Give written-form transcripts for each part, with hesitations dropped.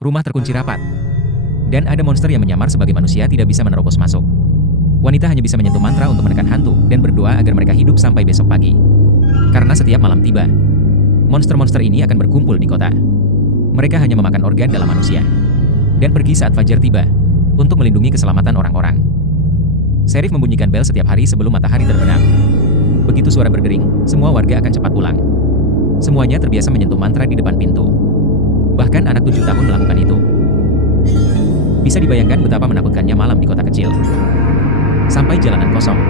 Rumah terkunci rapat. Dan ada monster yang menyamar sebagai manusia tidak bisa menerobos masuk. Wanita hanya bisa menyentuh mantra untuk menekan hantu dan berdoa agar mereka hidup sampai besok pagi. Karena setiap malam tiba, monster-monster ini akan berkumpul di kota. Mereka hanya memakan organ dalam manusia. Dan pergi saat fajar tiba, untuk melindungi keselamatan orang-orang. Serif membunyikan bel setiap hari sebelum matahari terbenam. Begitu suara berdering, semua warga akan cepat pulang. Semuanya terbiasa menyentuh mantra di depan pintu. Bahkan anak 7 tahun melakukan itu. Bisa dibayangkan betapa menakutkannya malam di kota kecil. Sampai jalanan kosong.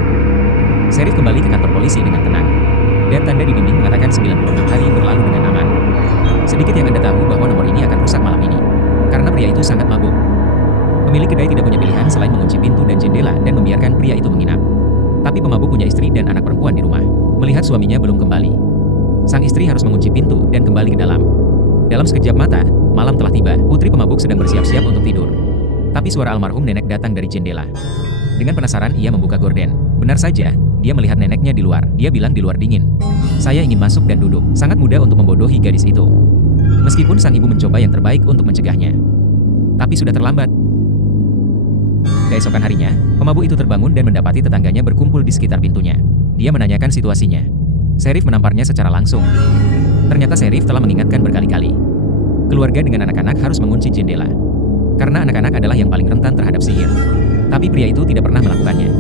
Serif kembali ke kantor polisi dengan tenang. Dan tanda di dinding mengatakan 96 hari berlalu dengan aman. Sedikit yang Anda tahu bahwa nomor ini akan rusak malam ini. Karena pria itu sangat mabuk. Pemilik kedai tidak punya pilihan selain mengunci pintu dan jendela dan membiarkan pria itu menginap. Tapi pemabuk punya istri dan anak perempuan di rumah. Melihat suaminya belum kembali, sang istri harus mengunci pintu dan kembali ke dalam. Dalam sekejap mata, malam telah tiba. Putri pemabuk sedang bersiap-siap untuk tidur. Tapi suara almarhum nenek datang dari jendela. Dengan penasaran, ia membuka gorden. Benar saja, dia melihat neneknya di luar. Dia bilang di luar dingin. Saya ingin masuk dan duduk. Sangat mudah untuk membodohi gadis itu. Meskipun sang ibu mencoba yang terbaik untuk mencegahnya. Tapi sudah terlambat. Keesokan harinya, pemabuk itu terbangun dan mendapati tetangganya berkumpul di sekitar pintunya. Dia menanyakan situasinya. Serif menamparnya secara langsung. Ternyata Serif telah mengingatkan berkali-kali. Keluarga dengan anak-anak harus mengunci jendela. Karena anak-anak adalah yang paling rentan terhadap sihir. Tapi pria itu tidak pernah melakukannya.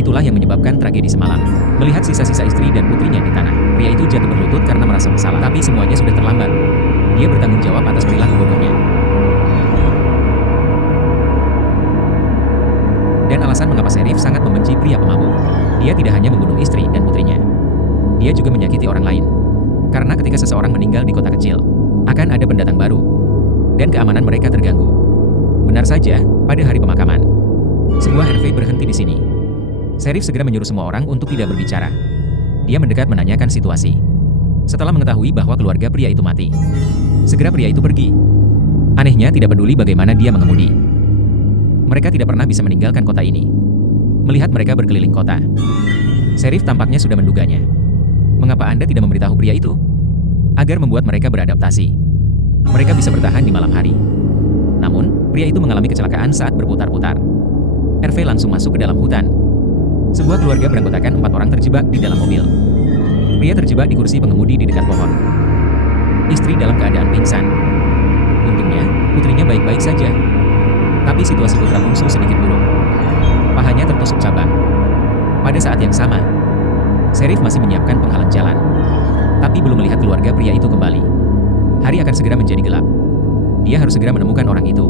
Itulah yang menyebabkan tragedi semalam. Melihat sisa-sisa istri dan putrinya di tanah, pria itu jatuh berlutut karena merasa bersalah. Tapi semuanya sudah terlambat. Dia bertanggung jawab atas perilaku bodohnya. Dan alasan mengapa Serif sangat membenci pria pemabuk. Dia tidak hanya membunuh istri dan putrinya. Dia juga menyakiti orang lain. Karena ketika seseorang meninggal di kota kecil, akan ada pendatang baru. Dan keamanan mereka terganggu. Benar saja, pada hari pemakaman, sebuah RV berhenti di sini. Serif segera menyuruh semua orang untuk tidak berbicara. Dia mendekat menanyakan situasi. Setelah mengetahui bahwa keluarga pria itu mati, segera pria itu pergi. Anehnya tidak peduli bagaimana dia mengemudi. Mereka tidak pernah bisa meninggalkan kota ini. Melihat mereka berkeliling kota, Serif tampaknya sudah menduganya. Mengapa Anda tidak memberitahu pria itu? Agar membuat mereka beradaptasi. Mereka bisa bertahan di malam hari. Namun, pria itu mengalami kecelakaan saat berputar-putar. RV langsung masuk ke dalam hutan. Sebuah keluarga beranggotakan 4 orang terjebak di dalam mobil. Pria terjebak di kursi pengemudi di dekat pohon. Istri dalam keadaan pingsan. Untungnya, putrinya baik-baik saja. Tapi situasi putra bungsu sedikit buruk. Pahanya tertusuk cabang. Pada saat yang sama, Serif masih menyiapkan penghalang jalan. Tapi belum melihat keluarga pria itu kembali. Hari akan segera menjadi gelap. Dia harus segera menemukan orang itu.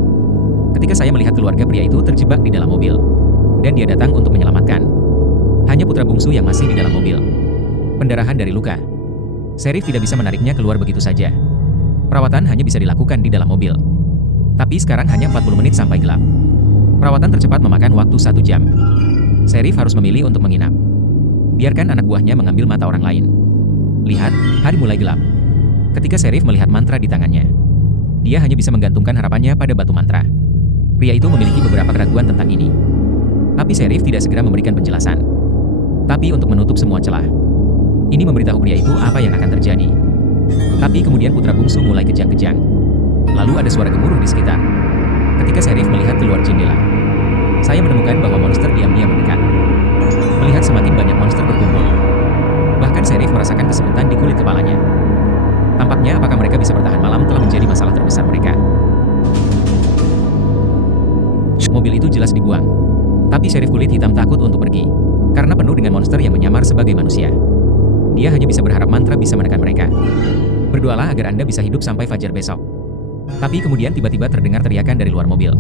Ketika saya melihat keluarga pria itu terjebak di dalam mobil, dan dia datang untuk menyelamatkan. Hanya putra bungsu yang masih di dalam mobil. Pendarahan dari luka. Serif tidak bisa menariknya keluar begitu saja. Perawatan hanya bisa dilakukan di dalam mobil. Tapi sekarang hanya 40 menit sampai gelap. Perawatan tercepat memakan waktu 1 jam. Serif harus memilih untuk menginap. Biarkan anak buahnya mengambil mata orang lain. Lihat, hari mulai gelap. Ketika Serif melihat mantra di tangannya, dia hanya bisa menggantungkan harapannya pada batu mantra. Pria itu memiliki beberapa keraguan tentang ini. Tapi Serif tidak segera memberikan penjelasan. Tapi untuk menutup semua celah, ini memberitahu pria itu apa yang akan terjadi. Tapi kemudian putra bungsu mulai kejang-kejang. Lalu ada suara gemuruh di sekitar. Ketika Serif melihat keluar jendela, saya menemukan bahwa monster diam-diam mendekat. Melihat semakin banyak monster berkumpul. Bahkan Serif merasakan kesemutan di kulit kepalanya. Tampaknya apakah mereka bisa bertahan malam telah menjadi masalah terbesar mereka. Mobil itu jelas dibuang. Tapi Serif kulit hitam takut untuk pergi. Karena penuh dengan monster yang menyamar sebagai manusia. Dia hanya bisa berharap mantra bisa menekan mereka. Berdoalah agar Anda bisa hidup sampai fajar besok. Tapi kemudian tiba-tiba terdengar teriakan dari luar mobil.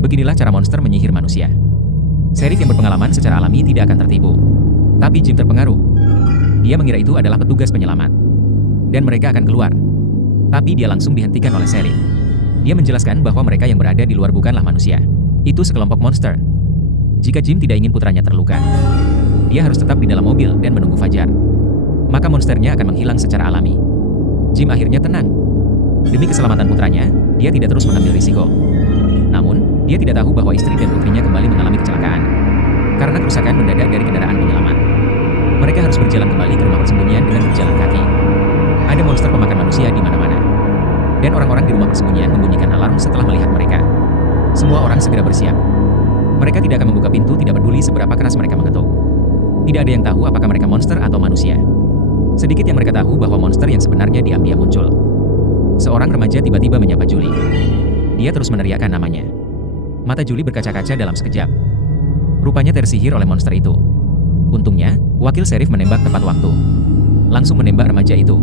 Beginilah cara monster menyihir manusia. Serif yang berpengalaman secara alami tidak akan tertipu. Tapi Jim terpengaruh. Dia mengira itu adalah petugas penyelamat. Dan mereka akan keluar. Tapi dia langsung dihentikan oleh Serif. Dia menjelaskan bahwa mereka yang berada di luar bukanlah manusia. Itu sekelompok monster. Jika Jim tidak ingin putranya terluka, dia harus tetap di dalam mobil dan menunggu fajar. Maka monsternya akan menghilang secara alami. Jim akhirnya tenang. Demi keselamatan putranya, dia tidak terus mengambil risiko. Namun, dia tidak tahu bahwa istri dan putrinya kembali mengalami kecelakaan. Karena kerusakan mendadak dari kendaraan penyelamat. Mereka harus berjalan kembali ke rumah persembunyian dengan berjalan kaki. Ada monster pemakan manusia di mana-mana. Dan orang-orang di rumah persembunyian membunyikan alarm setelah melihat mereka. Semua orang segera bersiap. Mereka tidak akan membuka pintu tidak peduli seberapa keras mereka mengetuk. Tidak ada yang tahu apakah mereka monster atau manusia. Sedikit yang mereka tahu bahwa monster yang sebenarnya diam-diam muncul. Seorang remaja tiba-tiba menyapa Julie. Dia terus meneriakkan namanya. Mata Julie berkaca-kaca dalam sekejap. Rupanya tersihir oleh monster itu. Untungnya, wakil serif menembak tepat waktu. Langsung menembak remaja itu.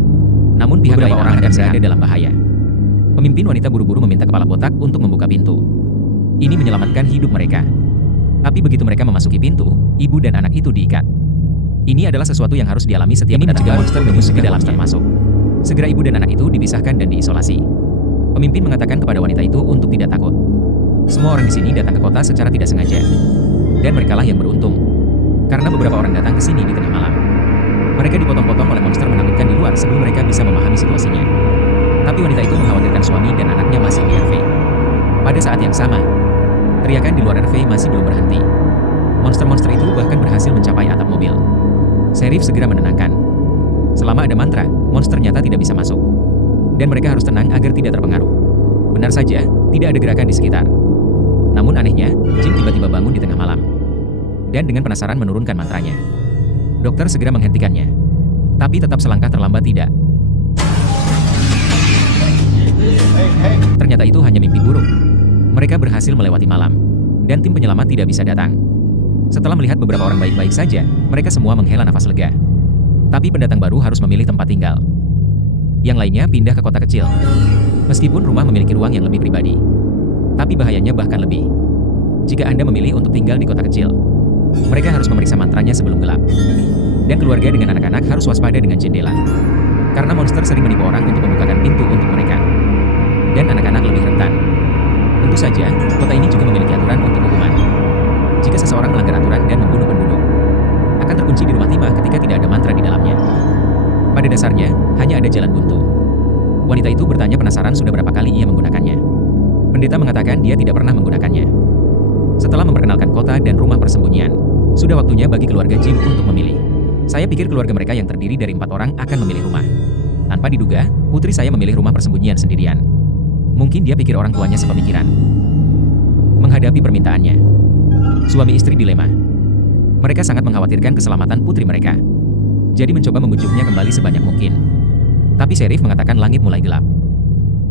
Namun pihak lain orang akan berada dalam bahaya. Pemimpin wanita buru-buru meminta kepala botak untuk membuka pintu. Ini menyelamatkan hidup mereka. Tapi begitu mereka memasuki pintu, ibu dan anak itu diikat. Ini adalah sesuatu yang harus dialami setiap pendatang baru monster menyusup ke dalam start masuk. Segera ibu dan anak itu dipisahkan dan diisolasi. Pemimpin mengatakan kepada wanita itu untuk tidak takut. Semua orang di sini datang ke kota secara tidak sengaja. Dan merekalah yang beruntung. Karena beberapa orang datang ke sini di tengah malam. Mereka dipotong-potong oleh monster menakutkan di luar sebelum mereka bisa memahami situasinya. Tapi wanita itu mengkhawatirkan suami dan anaknya masih di RV. Pada saat yang sama, teriakan di luar RV masih belum berhenti. Monster-monster itu bahkan berhasil mencapai atap mobil. Serif segera menenangkan. Selama ada mantra, monster nyata tidak bisa masuk. Dan mereka harus tenang agar tidak terpengaruh. Benar saja, tidak ada gerakan di sekitar. Namun anehnya, Jim tiba-tiba bangun di tengah malam. Dan dengan penasaran menurunkan mantranya. Dokter segera menghentikannya. Tapi tetap selangkah terlambat tidak. Ternyata itu hanya mimpi buruk. Mereka berhasil melewati malam. Dan tim penyelamat tidak bisa datang. Setelah melihat beberapa orang baik-baik saja, mereka semua menghela nafas lega. Tapi pendatang baru harus memilih tempat tinggal. Yang lainnya pindah ke kota kecil. Meskipun rumah memiliki ruang yang lebih pribadi. Tapi bahayanya bahkan lebih. Jika Anda memilih untuk tinggal di kota kecil, mereka harus memeriksa mantranya sebelum gelap. Dan keluarga dengan anak-anak harus waspada dengan jendela. Karena monster sering menipu orang untuk membukakan pintu untuk mereka. Dan anak-anak lebih rentan. Tentu saja, kota ini juga memiliki aturan untuk hukuman. Jika seseorang melanggar aturan dan membunuh penduduk, akan terkunci di rumah timah ketika tidak ada mantra di dalamnya. Pada dasarnya, hanya ada jalan buntu. Wanita itu bertanya penasaran sudah berapa kali ia menggunakannya. Pendeta mengatakan dia tidak pernah menggunakannya. Setelah memperkenalkan kota dan rumah persembunyian, sudah waktunya bagi keluarga Jim untuk memilih. Saya pikir keluarga mereka yang terdiri dari 4 orang akan memilih rumah. Tanpa diduga, putri saya memilih rumah persembunyian sendirian. Mungkin dia pikir orang tuanya sepemikiran. Menghadapi permintaannya, suami istri dilema. Mereka sangat mengkhawatirkan keselamatan putri mereka. Jadi mencoba membujuknya kembali sebanyak mungkin. Tapi Serif mengatakan langit mulai gelap.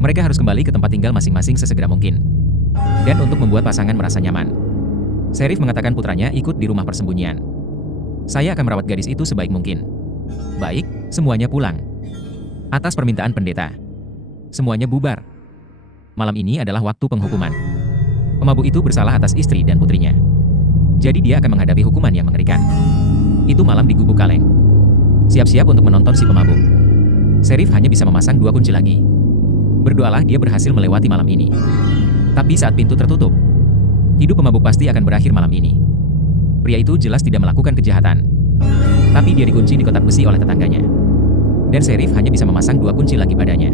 Mereka harus kembali ke tempat tinggal masing-masing sesegera mungkin. Dan untuk membuat pasangan merasa nyaman, Serif mengatakan putranya ikut di rumah persembunyian. Saya akan merawat gadis itu sebaik mungkin. Baik, semuanya pulang. Atas permintaan pendeta, semuanya bubar. Malam ini adalah waktu penghukuman. Pemabuk itu bersalah atas istri dan putrinya. Jadi dia akan menghadapi hukuman yang mengerikan. Itu malam di Gubuk Kaleng. Siap-siap untuk menonton si pemabuk. Serif hanya bisa memasang 2 kunci lagi. Berdoalah dia berhasil melewati malam ini. Tapi saat pintu tertutup, hidup pemabuk pasti akan berakhir malam ini. Pria itu jelas tidak melakukan kejahatan. Tapi dia dikunci di kotak besi oleh tetangganya. Dan Serif hanya bisa memasang 2 kunci lagi padanya.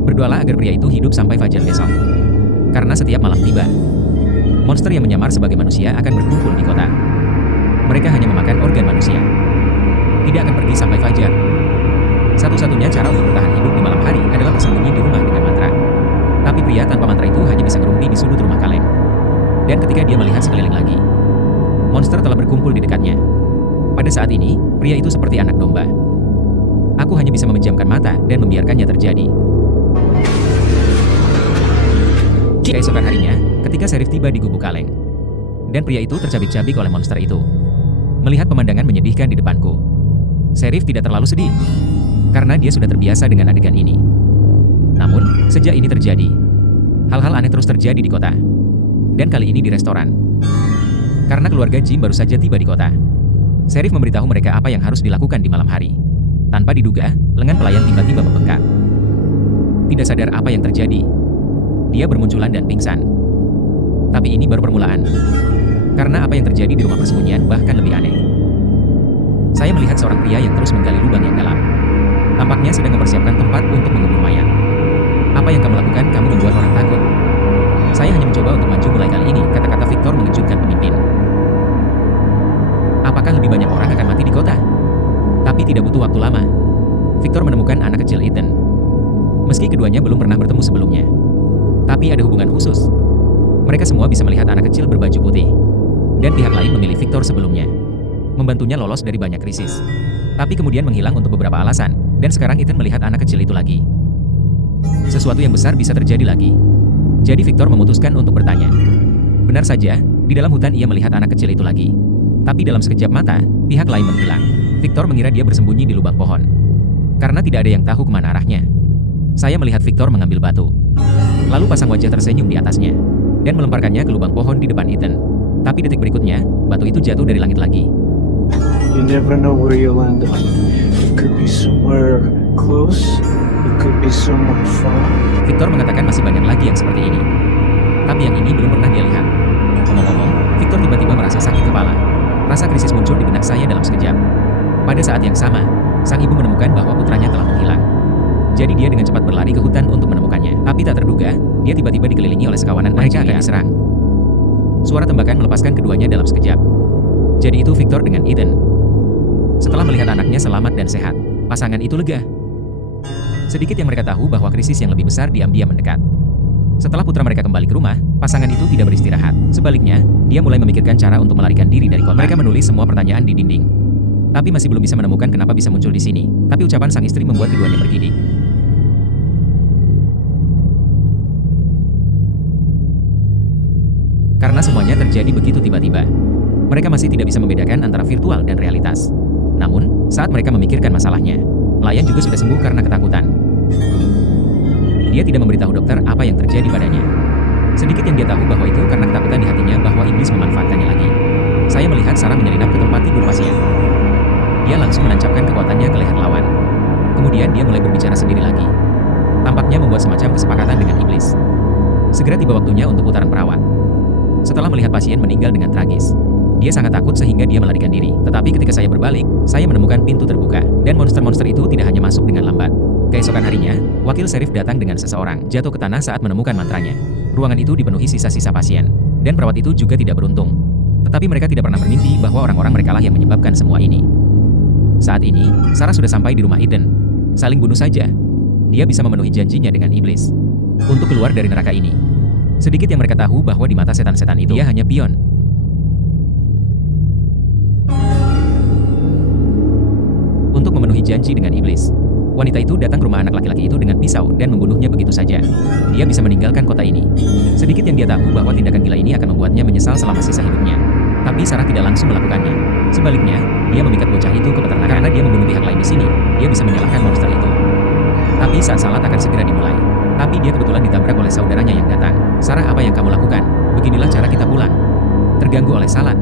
Berdoalah agar pria itu hidup sampai fajar besok. Karena setiap malam tiba, monster yang menyamar sebagai manusia akan berkumpul di kota. Mereka hanya memakan organ manusia. Tidak akan pergi sampai fajar. Satu-satunya cara untuk bertahan hidup di malam hari adalah bersembunyi di rumah dengan mantra. Tapi pria tanpa mantra itu hanya bisa ngerumpi di sudut rumah Kaleng. Dan ketika dia melihat sekeliling lagi, monster telah berkumpul di dekatnya. Pada saat ini, pria itu seperti anak domba. Aku hanya bisa memejamkan mata dan membiarkannya terjadi. Keesokan harinya, ketika Serif tiba di Gubuk Kaleng, dan pria itu tercabik-cabik oleh monster itu. Melihat pemandangan menyedihkan di depanku, Serif tidak terlalu sedih, karena dia sudah terbiasa dengan adegan ini. Namun, sejak ini terjadi, hal-hal aneh terus terjadi di kota. Dan kali ini di restoran. Karena keluarga Jim baru saja tiba di kota, Serif memberitahu mereka apa yang harus dilakukan di malam hari. Tanpa diduga, lengan pelayan tiba-tiba membengkak. Tidak sadar apa yang terjadi, dia bermunculan dan pingsan. Tapi ini baru permulaan. Karena apa yang terjadi di rumah persembunyian bahkan lebih aneh. Saya melihat seorang pria yang terus menggali lubang yang dalam. Tampaknya sedang mempersiapkan tempat untuk mengubur mayat. Apa yang kamu lakukan, kamu membuat orang takut. Saya hanya mencoba untuk maju mulai kali ini, kata-kata Victor mengejutkan pemimpin. Apakah lebih banyak orang akan mati di kota? Tapi tidak butuh waktu lama. Victor menemukan anak kecil Ethan. Meski keduanya belum pernah bertemu sebelumnya. Tapi ada hubungan khusus. Mereka semua bisa melihat anak kecil berbaju putih. Dan pihak lain memilih Victor sebelumnya. Membantunya lolos dari banyak krisis. Tapi kemudian menghilang untuk beberapa alasan. Dan sekarang Ethan melihat anak kecil itu lagi. Sesuatu yang besar bisa terjadi lagi. Jadi Victor memutuskan untuk bertanya. Benar saja, di dalam hutan ia melihat anak kecil itu lagi. Tapi dalam sekejap mata, pihak lain menghilang. Victor mengira dia bersembunyi di lubang pohon. Karena tidak ada yang tahu kemana arahnya. Saya melihat Victor mengambil batu. Lalu pasang wajah tersenyum di atasnya. Dan melemparkannya ke lubang pohon di depan Ethan. Tapi detik berikutnya, batu itu jatuh dari langit lagi. You never know where you'll end up. It could be somewhere close, it could be somewhere far. Victor mengatakan masih banyak lagi yang seperti ini. Tapi yang ini belum pernah dia lihat. Ngomong-ngomong, Victor tiba-tiba merasa sakit kepala. Rasa krisis muncul di benak saya dalam sekejap. Pada saat yang sama, sang ibu menemukan bahwa putranya telah menghilang. Jadi dia dengan cepat berlari ke hutan untuk menemukannya. Tapi tak terduga, dia tiba-tiba dikelilingi oleh sekawanan mereka akan diserang. Suara tembakan melepaskan keduanya dalam sekejap. Jadi itu Victor dengan Ethan. Setelah melihat anaknya selamat dan sehat, pasangan itu lega. Sedikit yang mereka tahu bahwa krisis yang lebih besar diam-diam mendekat. Setelah putra mereka kembali ke rumah, pasangan itu tidak beristirahat. Sebaliknya, dia mulai memikirkan cara untuk melarikan diri dari kota. Mereka menulis semua pertanyaan di dinding. Tapi masih belum bisa menemukan kenapa bisa muncul di sini. Tapi ucapan sang istri membuat keduanya bergidik. Karena semuanya terjadi begitu tiba-tiba. Mereka masih tidak bisa membedakan antara virtual dan realitas. Namun, saat mereka memikirkan masalahnya, pelayan juga sudah sembuh karena ketakutan. Dia tidak memberitahu dokter apa yang terjadi padanya. Sedikit yang dia tahu bahwa itu karena ketakutan di hatinya bahwa iblis memanfaatkannya lagi. Saya melihat Sarah menyelinap ke tempat tidur pasien. Dia langsung menancapkan kekuatannya ke leher lawan. Kemudian dia mulai berbicara sendiri lagi. Tampaknya membuat semacam kesepakatan dengan iblis. Segera tiba waktunya untuk putaran perawat. Setelah melihat pasien meninggal dengan tragis, dia sangat takut sehingga dia melarikan diri. Tetapi ketika saya berbalik, saya menemukan pintu terbuka. Dan monster-monster itu tidak hanya masuk dengan lambat. Keesokan harinya, wakil serif datang dengan seseorang jatuh ke tanah saat menemukan mantranya. Ruangan itu dipenuhi sisa-sisa pasien. Dan perawat itu juga tidak beruntung. Tetapi mereka tidak pernah bermimpi bahwa orang-orang merekalah yang menyebabkan semua ini. Saat ini, Sarah sudah sampai di rumah Eden. Saling bunuh saja. Dia bisa memenuhi janjinya dengan iblis. Untuk keluar dari neraka ini. Sedikit yang mereka tahu bahwa di mata setan-setan itu, dia hanya pion. Untuk memenuhi janji dengan iblis, wanita itu datang ke rumah anak laki-laki itu dengan pisau dan membunuhnya begitu saja. Dia bisa meninggalkan kota ini. Sedikit yang dia tahu bahwa tindakan gila ini akan membuatnya menyesal selama sisa hidupnya. Tapi Sarah tidak langsung melakukannya. Sebaliknya, dia memikat bocah itu ke peternakan. Karena dia membunuh pihak lain di sini, dia bisa menyalahkan monster itu. Tapi saat salat akan segera dimulai. Tapi dia kebetulan ditabrak oleh saudaranya yang datang. Sarah, apa yang kamu lakukan? Beginilah cara kita pulang. Terganggu oleh salat.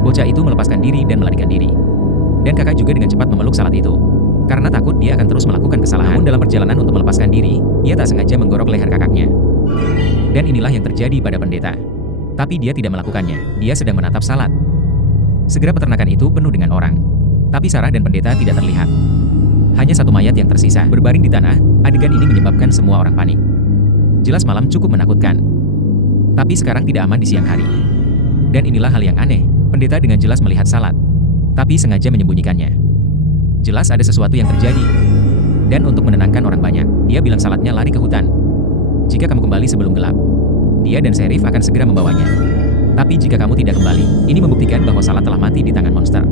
Bocah itu melepaskan diri dan melarikan diri. Dan kakak juga dengan cepat memeluk salat itu. Karena takut dia akan terus melakukan kesalahan. Namun dalam perjalanan untuk melepaskan diri, ia tak sengaja menggorok leher kakaknya. Dan inilah yang terjadi pada pendeta. Tapi dia tidak melakukannya, dia sedang menatap salat. Segera peternakan itu penuh dengan orang. Tapi Sarah dan pendeta tidak terlihat. Hanya satu mayat yang tersisa, berbaring di tanah. Adegan ini menyebabkan semua orang panik. Jelas malam cukup menakutkan. Tapi sekarang tidak aman di siang hari. Dan inilah hal yang aneh, pendeta dengan jelas melihat salat. Tapi sengaja menyembunyikannya. Jelas ada sesuatu yang terjadi. Dan untuk menenangkan orang banyak, dia bilang salatnya lari ke hutan. Jika kamu kembali sebelum gelap, dia dan Sheriff akan segera membawanya. Tapi jika kamu tidak kembali, ini membuktikan bahwa salat telah mati di tangan monster.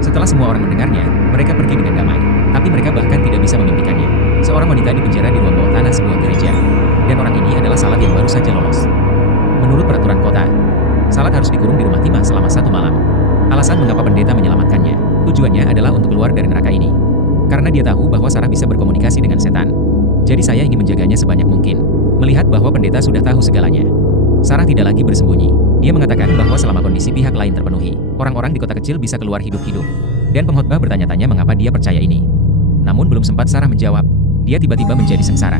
Setelah semua orang mendengarnya, mereka pergi dengan damai. Tapi mereka bahkan tidak bisa memimpikannya. Seorang wanita dipenjara di ruang bawah tanah sebuah gereja. Dan orang ini adalah Salat yang baru saja lolos. Menurut peraturan kota, Salat harus dikurung di rumah timah selama 1 malam. Alasan mengapa pendeta menyelamatkannya, tujuannya adalah untuk keluar dari neraka ini. Karena dia tahu bahwa Sarah bisa berkomunikasi dengan setan. Jadi saya ingin menjaganya sebanyak mungkin. Melihat bahwa pendeta sudah tahu segalanya. Sarah tidak lagi bersembunyi. Dia mengatakan bahwa selama kondisi pihak lain terpenuhi, orang-orang di kota kecil bisa keluar hidup-hidup. Dan pengkhotbah bertanya-tanya mengapa dia percaya ini. Namun belum sempat Sarah menjawab, dia tiba-tiba menjadi sengsara.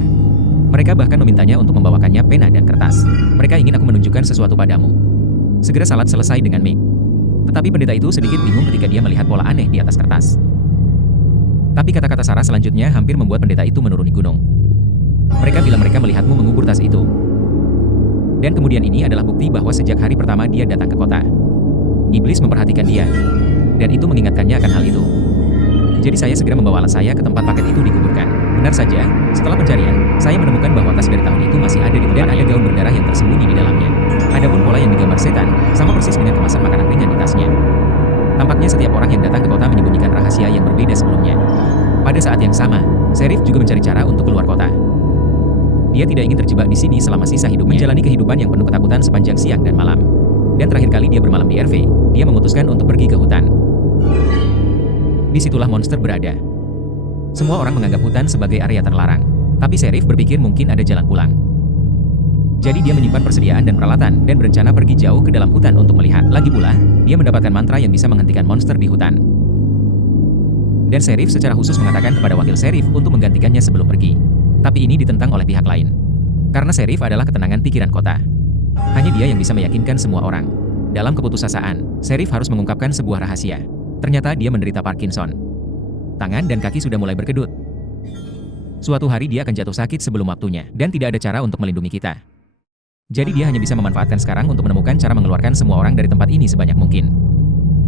Mereka bahkan memintanya untuk membawakannya pena dan kertas. Mereka ingin aku menunjukkan sesuatu padamu. Segera Salat selesai dengan mic. Tetapi pendeta itu sedikit bingung ketika dia melihat pola aneh di atas kertas. Tapi kata-kata Sarah selanjutnya hampir membuat pendeta itu menuruni gunung. Mereka bilang mereka melihatmu mengubur tas itu. Dan kemudian ini adalah bukti bahwa sejak hari pertama dia datang ke kota, iblis memperhatikan dia. Dan itu mengingatkannya akan hal itu. Jadi saya segera membawa alat saya ke tempat paket itu dikuburkan. Benar saja, setelah pencarian, saya menemukan bahwa tas dari tahun itu masih ada di tempatnya dan ada gaun berdarah yang tersembunyi di dalamnya. Adapun pola yang digambar setan, sama persis dengan kemasan makanan ringan di tasnya. Tampaknya setiap orang yang datang ke kota menyembunyikan rahasia yang berbeda sebelumnya. Pada saat yang sama, Sheriff juga mencari cara untuk keluar kota. Dia tidak ingin terjebak di sini selama sisa hidupnya, menjalani kehidupan yang penuh ketakutan sepanjang siang dan malam. Dan terakhir kali dia bermalam di RV, dia memutuskan untuk pergi ke hutan. Disitulah monster berada. Semua orang menganggap hutan sebagai area terlarang, tapi Sheriff berpikir mungkin ada jalan pulang. Jadi dia menyimpan persediaan dan peralatan dan berencana pergi jauh ke dalam hutan untuk melihat. Lagi pula, dia mendapatkan mantra yang bisa menghentikan monster di hutan. Dan Sheriff secara khusus mengatakan kepada wakil Sheriff untuk menggantikannya sebelum pergi. Tapi ini ditentang oleh pihak lain. Karena Sheriff adalah ketenangan pikiran kota. Hanya dia yang bisa meyakinkan semua orang. Dalam keputusasaan, Sheriff harus mengungkapkan sebuah rahasia. Ternyata dia menderita Parkinson. Tangan dan kaki sudah mulai berkedut. Suatu hari dia akan jatuh sakit sebelum waktunya, dan tidak ada cara untuk melindungi kita. Jadi dia hanya bisa memanfaatkan sekarang untuk menemukan cara mengeluarkan semua orang dari tempat ini sebanyak mungkin.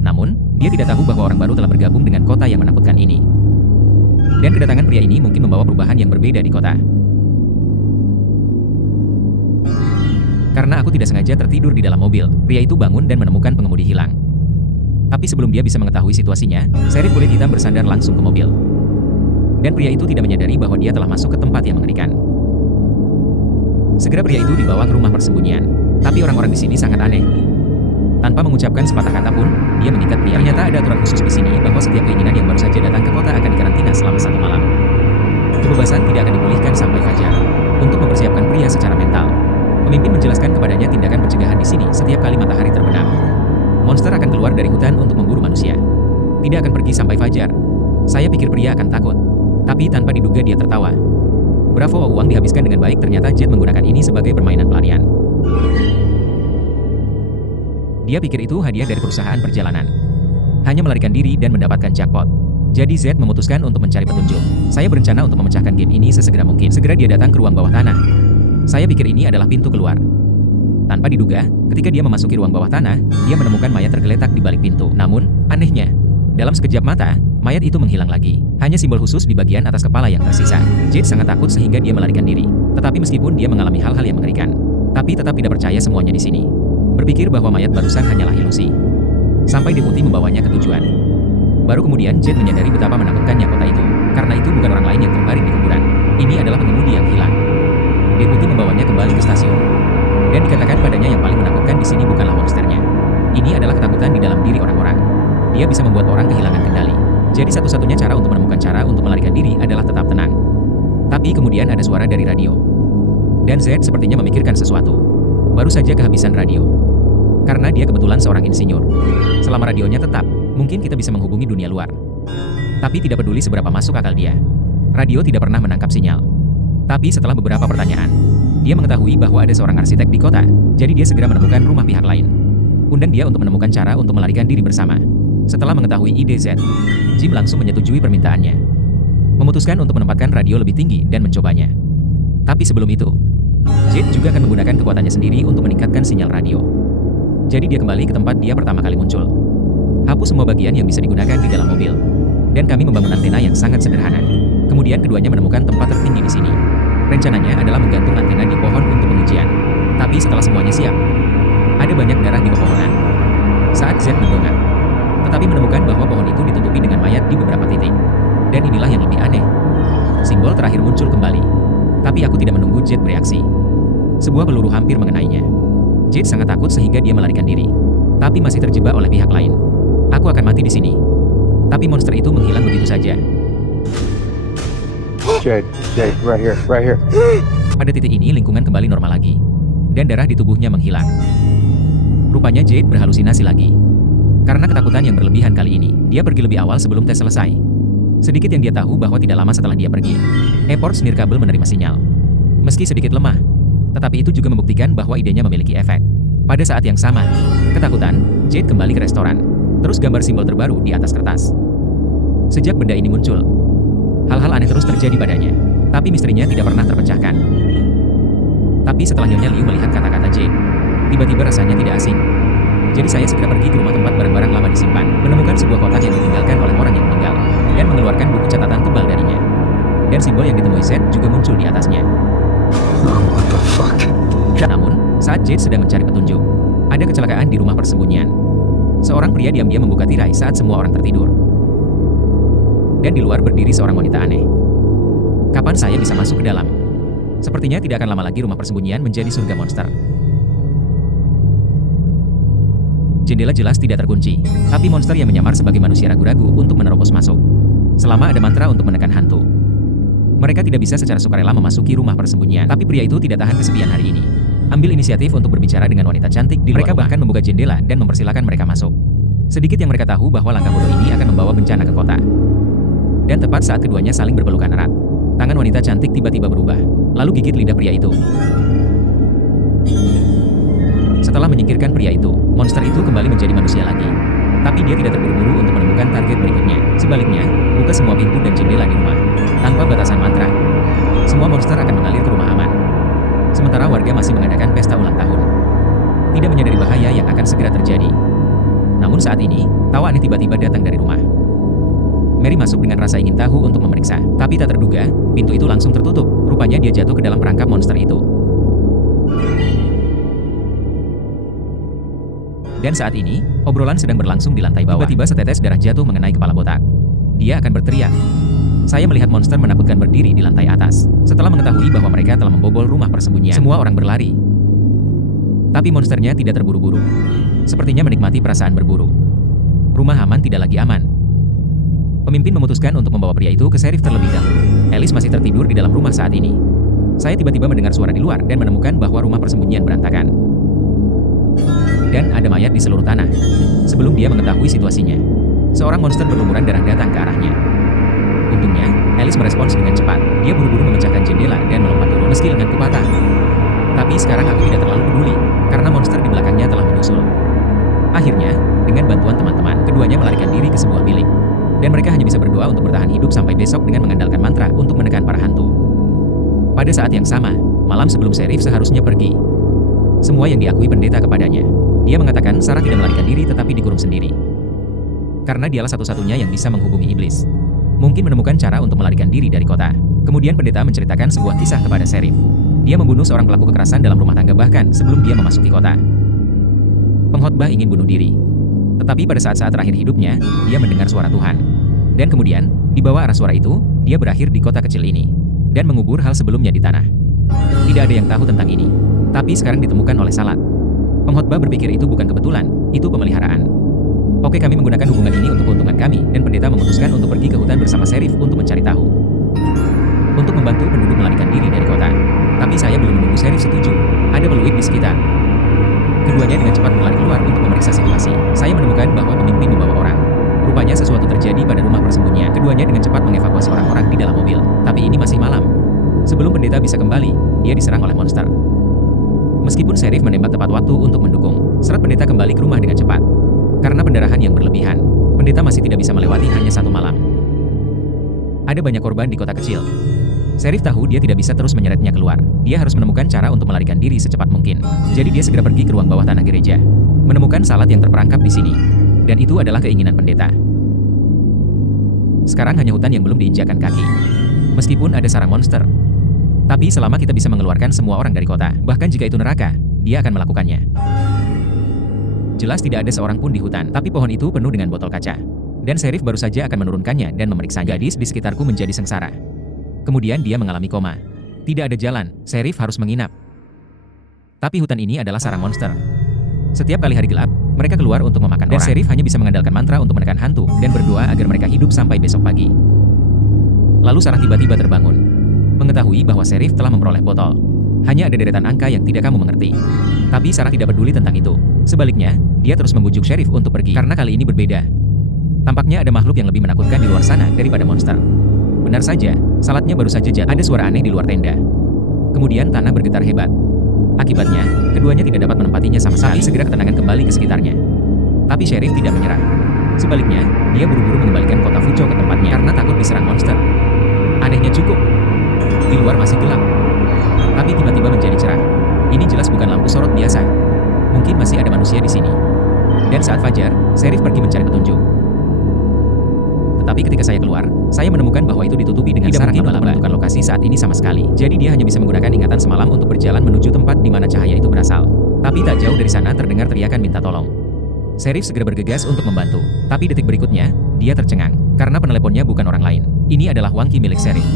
Namun, dia tidak tahu bahwa orang baru telah bergabung dengan kota yang menakutkan ini. Dan kedatangan pria ini mungkin membawa perubahan yang berbeda di kota. Karena aku tidak sengaja tertidur di dalam mobil, pria itu bangun dan menemukan pengemudi hilang. Tapi sebelum dia bisa mengetahui situasinya, Sheriff kulit hitam bersandar langsung ke mobil. Dan pria itu tidak menyadari bahwa dia telah masuk ke tempat yang mengerikan. Segera pria itu dibawa ke rumah persembunyian. Tapi orang-orang di sini sangat aneh. Tanpa mengucapkan sepatah kata pun, dia mengikat pria. Ternyata ada aturan khusus di sini bahwa setiap keinginan yang baru saja datang ke kota akan dikarantina selama 1 malam. Kebebasan tidak akan dipulihkan sampai fajar. Untuk mempersiapkan pria secara mental, pemimpin menjelaskan kepadanya tindakan pencegahan di sini setiap kali matahari terbenam. Monster akan keluar dari hutan untuk memburu manusia. Tidak akan pergi sampai fajar. Saya pikir pria akan takut. Tapi tanpa diduga dia tertawa. Bravo, uang dihabiskan dengan baik. Ternyata Jet menggunakan ini sebagai permainan pelarian. Dia pikir itu hadiah dari perusahaan perjalanan. Hanya melarikan diri dan mendapatkan jackpot. Jadi Z memutuskan untuk mencari petunjuk. Saya berencana untuk memecahkan game ini sesegera mungkin. Segera dia datang ke ruang bawah tanah. Saya pikir ini adalah pintu keluar. Tanpa diduga, ketika dia memasuki ruang bawah tanah, dia menemukan mayat tergeletak di balik pintu. Namun, anehnya, dalam sekejap mata, mayat itu menghilang lagi. Hanya simbol khusus di bagian atas kepala yang tersisa. Jade sangat takut sehingga dia melarikan diri. Tetapi meskipun dia mengalami hal-hal yang mengerikan, tapi tetap tidak percaya semuanya di sini. Berpikir bahwa mayat barusan hanyalah ilusi. Sampai Deputi membawanya ke tujuan. Baru kemudian Jade menyadari betapa menakutkannya kota itu. Karena itu bukan orang lain yang terbaring di kuburan. Ini adalah pengemudi yang hilang. Deputi membawanya kembali ke stasiun. Dan dikatakan padanya yang paling menakutkan di sini bukanlah monsternya. Ini adalah ketakutan di dalam diri orang-orang. Dia bisa membuat orang kehilangan kendali. Jadi satu-satunya cara untuk menemukan cara untuk melarikan diri adalah tetap tenang. Tapi kemudian ada suara dari radio. Dan Z sepertinya memikirkan sesuatu. Baru saja kehabisan radio. Karena dia kebetulan seorang insinyur. Selama radionya tetap, mungkin kita bisa menghubungi dunia luar. Tapi tidak peduli seberapa masuk akal dia. Radio tidak pernah menangkap sinyal. Tapi setelah beberapa pertanyaan, dia mengetahui bahwa ada seorang arsitek di kota, jadi dia segera menemukan rumah pihak lain. Undang dia untuk menemukan cara untuk melarikan diri bersama. Setelah mengetahui ide Z, Jim langsung menyetujui permintaannya. Memutuskan untuk menempatkan radio lebih tinggi dan mencobanya. Tapi sebelum itu, Jade juga akan menggunakan kekuatannya sendiri untuk meningkatkan sinyal radio. Jadi dia kembali ke tempat dia pertama kali muncul. Hapus semua bagian yang bisa digunakan di dalam mobil. Dan kami membangun antena yang sangat sederhana. Kemudian keduanya menemukan tempat tertinggi di sini. Rencananya adalah menggantung antena di pohon untuk pengujian. Tapi setelah semuanya siap, ada banyak darah di pepohonan. Saat Z mendongak, tetapi menemukan bahwa pohon itu ditutupi dengan mayat di beberapa titik. Dan inilah yang lebih aneh. Simbol terakhir muncul kembali. Tapi aku tidak menunggu Jade bereaksi. Sebuah peluru hampir mengenainya. Jade sangat takut sehingga dia melarikan diri. Tapi masih terjebak oleh pihak lain. Aku akan mati di sini. Tapi monster itu menghilang begitu saja. Jade, right here. Pada titik ini lingkungan kembali normal lagi. Dan darah di tubuhnya menghilang. Rupanya Jade berhalusinasi lagi. Karena ketakutan yang berlebihan kali ini, dia pergi lebih awal sebelum tes selesai. Sedikit yang dia tahu bahwa tidak lama setelah dia pergi, Airport Nirkabel menerima sinyal. Meski sedikit lemah, tetapi itu juga membuktikan bahwa idenya memiliki efek. Pada saat yang sama, ketakutan, Jade kembali ke restoran. Terus gambar simbol terbaru di atas kertas. Sejak benda ini muncul, hal-hal aneh terus terjadi padanya. Tapi misterinya tidak pernah terpecahkan. Tapi setelah Nyonya Liu melihat kata-kata Jade, tiba-tiba rasanya tidak asing. Jadi saya segera pergi ke rumah tempat barang-barang lama disimpan, menemukan sebuah kotak yang ditinggalkan oleh orang yang meninggal, dan mengeluarkan buku catatan tebal darinya. Dan simbol yang ditemui Seth juga muncul di atasnya. Oh, what the fuck? Namun, saat Jade sedang mencari petunjuk, ada kecelakaan di rumah persembunyian. Seorang pria diam-diam membuka tirai saat semua orang tertidur. Dan di luar berdiri seorang wanita aneh. Kapan saya bisa masuk ke dalam? Sepertinya tidak akan lama lagi rumah persembunyian menjadi surga monster. Jendela jelas tidak terkunci, tapi monster yang menyamar sebagai manusia ragu-ragu untuk menerobos masuk. Selama ada mantra untuk menekan hantu, mereka tidak bisa secara sukarela memasuki rumah persembunyian. Tapi pria itu tidak tahan kesepian hari ini. Ambil inisiatif untuk berbicara dengan wanita cantik di luar rumah. Mereka bahkan membuka jendela dan mempersilahkan mereka masuk. Sedikit yang mereka tahu bahwa langkah bodoh ini akan membawa bencana ke kota. Dan tepat saat keduanya saling berpelukan erat, tangan wanita cantik tiba-tiba berubah, lalu gigit lidah pria itu. Setelah menyingkirkan pria itu, monster itu kembali menjadi manusia lagi. Tapi dia tidak terburu-buru untuk menemukan target berikutnya. Sebaliknya, buka semua pintu dan jendela di rumah. Tanpa batasan mantra, semua monster akan mengalir ke rumah aman. Sementara warga masih mengadakan pesta ulang tahun, tidak menyadari bahaya yang akan segera terjadi. Namun saat ini, tawa aneh tiba-tiba datang dari rumah. Mary masuk dengan rasa ingin tahu untuk memeriksa, tapi tak terduga, pintu itu langsung tertutup. Rupanya dia jatuh ke dalam perangkap monster itu. Dan saat ini, obrolan sedang berlangsung di lantai bawah. Tiba-tiba setetes darah jatuh mengenai kepala botak. Dia akan berteriak. Saya melihat monster menakutkan berdiri di lantai atas. Setelah mengetahui bahwa mereka telah membobol rumah persembunyian, semua orang berlari. Tapi monsternya tidak terburu-buru. Sepertinya menikmati perasaan berburu. Rumah aman tidak lagi aman. Pemimpin memutuskan untuk membawa pria itu ke sheriff terlebih dahulu. Alice masih tertidur di dalam rumah saat ini. Saya tiba-tiba mendengar suara di luar dan menemukan bahwa rumah persembunyian berantakan. Dan ada mayat di seluruh tanah. Sebelum dia mengetahui situasinya, seorang monster berlumuran darah datang ke arahnya. Untungnya, Alice merespons dengan cepat. Dia buru-buru memecahkan jendela dan melompat turun meski lenganku patah. Tapi sekarang aku tidak terlalu peduli, karena monster di belakangnya telah menyusul. Akhirnya, dengan bantuan teman-teman, keduanya melarikan diri ke sebuah bilik. Dan mereka hanya bisa berdoa untuk bertahan hidup sampai besok dengan mengandalkan mantra untuk menekan para hantu. Pada saat yang sama, malam sebelum sheriff seharusnya pergi, semua yang diakui pendeta kepadanya. Dia mengatakan Sarah tidak melarikan diri tetapi dikurung sendiri. Karena dialah satu-satunya yang bisa menghubungi iblis. Mungkin menemukan cara untuk melarikan diri dari kota. Kemudian pendeta menceritakan sebuah kisah kepada sheriff. Dia membunuh seorang pelaku kekerasan dalam rumah tangga bahkan sebelum dia memasuki kota. Pengkhotbah ingin bunuh diri. Tetapi pada saat-saat terakhir hidupnya, dia mendengar suara Tuhan. Dan kemudian, di bawah arah suara itu, dia berakhir di kota kecil ini. Dan mengubur hal sebelumnya di tanah. Tidak ada yang tahu tentang ini. Tapi sekarang ditemukan oleh Salat. Pengkhotbah berpikir itu bukan kebetulan, itu pemeliharaan. Oke, kami menggunakan hubungan ini untuk keuntungan kami, dan pendeta memutuskan untuk pergi ke hutan bersama sheriff untuk mencari tahu. Untuk membantu penduduk melarikan diri dari kota. Tapi saya belum menunggu sheriff setuju. Ada peluit di sekitar. Keduanya dengan cepat berlari keluar untuk memeriksa situasi. Saya menemukan bahwa pemimpin membawa orang. Rupanya sesuatu terjadi pada rumah persembunyian. Keduanya dengan cepat mengevakuasi orang-orang di dalam mobil. Tapi ini masih malam. Sebelum pendeta bisa kembali, dia diserang oleh monster. Meskipun sheriff menembak tepat waktu untuk mendukung, serat pendeta kembali ke rumah dengan cepat. Karena pendarahan yang berlebihan, pendeta masih tidak bisa melewati hanya satu malam. Ada banyak korban di kota kecil. Sheriff tahu dia tidak bisa terus menyeretnya keluar. Dia harus menemukan cara untuk melarikan diri secepat mungkin. Jadi dia segera pergi ke ruang bawah tanah gereja. Menemukan Salat yang terperangkap di sini. Dan itu adalah keinginan pendeta. Sekarang hanya hutan yang belum diinjakan kaki. Meskipun ada sarang monster. Tapi selama kita bisa mengeluarkan semua orang dari kota, bahkan jika itu neraka, dia akan melakukannya. Jelas tidak ada seorang pun di hutan, tapi pohon itu penuh dengan botol kaca. Dan sheriff baru saja akan menurunkannya dan memeriksanya. Gadis di sekitarku menjadi sengsara. Kemudian dia mengalami koma. Tidak ada jalan, sheriff harus menginap. Tapi hutan ini adalah sarang monster. Setiap kali hari gelap, mereka keluar untuk memakan orang. Dan sheriff hanya bisa mengandalkan mantra untuk menekan hantu dan berdoa agar mereka hidup sampai besok pagi. Lalu Sarah tiba-tiba terbangun, mengetahui bahwa sheriff telah memperoleh botol. Hanya ada deretan angka yang tidak kamu mengerti. Tapi Sarah tidak peduli tentang itu. Sebaliknya, dia terus membujuk sheriff untuk pergi. Karena kali ini berbeda. Tampaknya ada makhluk yang lebih menakutkan di luar sana daripada monster. Benar saja, Salatnya baru saja jatuh. Ada suara aneh di luar tenda. Kemudian tanah bergetar hebat. Akibatnya, keduanya tidak dapat menempatinya sama sekali. Segera ketenangan kembali ke sekitarnya. Tapi sheriff tidak menyerah. Sebaliknya, dia buru-buru mengembalikan kota Fucho ke tempatnya karena takut diserang monster. Anehnya cukup. Di luar masih gelap. Tapi tiba-tiba menjadi cerah. Ini jelas bukan lampu sorot biasa. Mungkin masih ada manusia di sini. Dan saat fajar, sheriff pergi mencari petunjuk. Tetapi ketika saya keluar, Saya menemukan bahwa itu ditutupi dengan sarang laba-laba. Bukan lokasi saat ini sama sekali. Jadi dia hanya bisa menggunakan ingatan semalam untuk berjalan menuju tempat di mana cahaya itu berasal. Tapi tak jauh dari sana terdengar teriakan minta tolong. Sheriff segera bergegas untuk membantu. Tapi detik berikutnya, dia tercengang. Karena peneleponnya bukan orang lain. Ini adalah wangki milik Sheriff.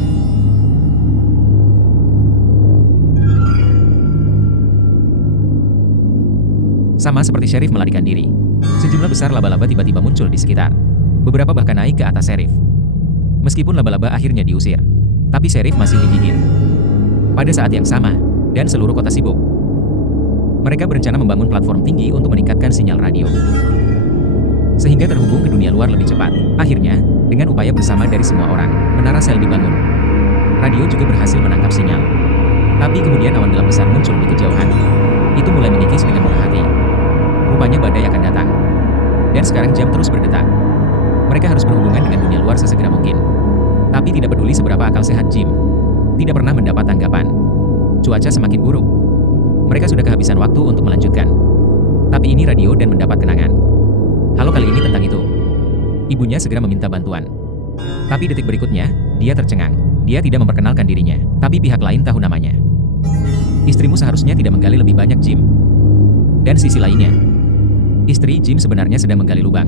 Sama seperti Sheriff melarikan diri, sejumlah besar laba-laba tiba-tiba muncul di sekitar. Beberapa bahkan naik ke atas Sheriff. Meskipun laba-laba akhirnya diusir, tapi Sheriff masih digigit. Pada saat yang sama, dan seluruh kota sibuk, mereka berencana membangun platform tinggi untuk meningkatkan sinyal radio, sehingga terhubung ke dunia luar lebih cepat. Akhirnya, dengan upaya bersama dari semua orang, menara sel dibangun. Radio juga berhasil menangkap sinyal. Tapi kemudian awan gelap besar muncul di kejauhan. Itu mulai mengikis dengan murah hati. Rupanya badai akan datang. Dan sekarang jam terus berdetak. Mereka harus berhubungan dengan dunia luar sesegera mungkin. Tapi tidak peduli seberapa akal sehat Jim, tidak pernah mendapat tanggapan. Cuaca semakin buruk. Mereka sudah kehabisan waktu untuk melanjutkan. Tapi ini radio dan mendapat kenangan. Halo, kali ini tentang itu. Ibunya segera meminta bantuan. Tapi detik berikutnya, dia tercengang. Dia tidak memperkenalkan dirinya, tapi pihak lain tahu namanya. Istrimu seharusnya tidak menggali lebih banyak, Jim. Dan sisi lainnya, istri Jim sebenarnya sedang menggali lubang.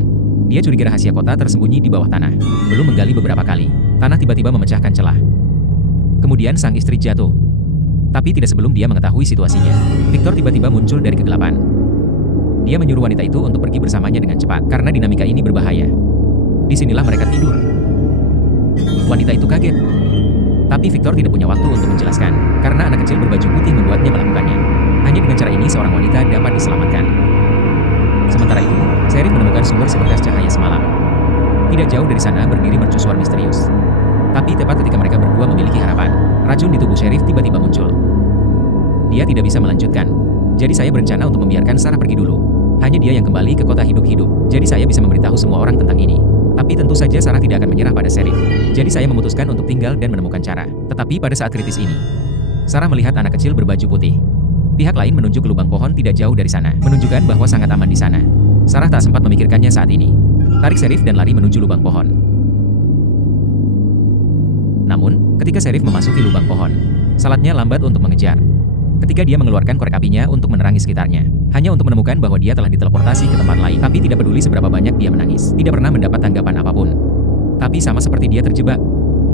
Dia curiga rahasia kota tersembunyi di bawah tanah. Belum menggali beberapa kali, tanah tiba-tiba memecahkan celah. Kemudian sang istri jatuh. Tapi tidak sebelum dia mengetahui situasinya, Victor tiba-tiba muncul dari kegelapan. Dia menyuruh wanita itu untuk pergi bersamanya dengan cepat, karena dinamika ini berbahaya. Disinilah mereka tidur. Wanita itu kaget. Tapi Victor tidak punya waktu untuk menjelaskan, karena anak kecil berbaju putih membuatnya melakukannya. Hanya dengan cara ini seorang wanita dapat diselamatkan. Sementara itu, Sheriff menemukan sumber seberkas cahaya semalam. Tidak jauh dari sana berdiri mercusuar misterius. Tapi tepat ketika mereka berdua memiliki harapan, racun di tubuh Sheriff tiba-tiba muncul. Dia tidak bisa melanjutkan. Jadi saya berencana untuk membiarkan Sarah pergi dulu. Hanya dia yang kembali ke kota hidup-hidup. Jadi saya bisa memberitahu semua orang tentang ini. Tapi tentu saja Sarah tidak akan menyerah pada Sheriff. Jadi saya memutuskan untuk tinggal dan menemukan cara. Tetapi pada saat kritis ini, Sarah melihat anak kecil berbaju putih. Pihak lain menunjuk ke lubang pohon tidak jauh dari sana, menunjukkan bahwa sangat aman di sana. Sarah tak sempat memikirkannya saat ini. Tarik Sheriff dan lari menuju lubang pohon. Namun, ketika Sheriff memasuki lubang pohon, salatnya lambat untuk mengejar. Ketika dia mengeluarkan korek apinya untuk menerangi sekitarnya, hanya untuk menemukan bahwa dia telah diteleportasi ke tempat lain, tapi tidak peduli seberapa banyak dia menangis, tidak pernah mendapat tanggapan apapun. Tapi sama seperti dia terjebak,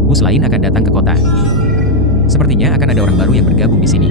bus lain akan datang ke kota. Sepertinya akan ada orang baru yang bergabung di sini.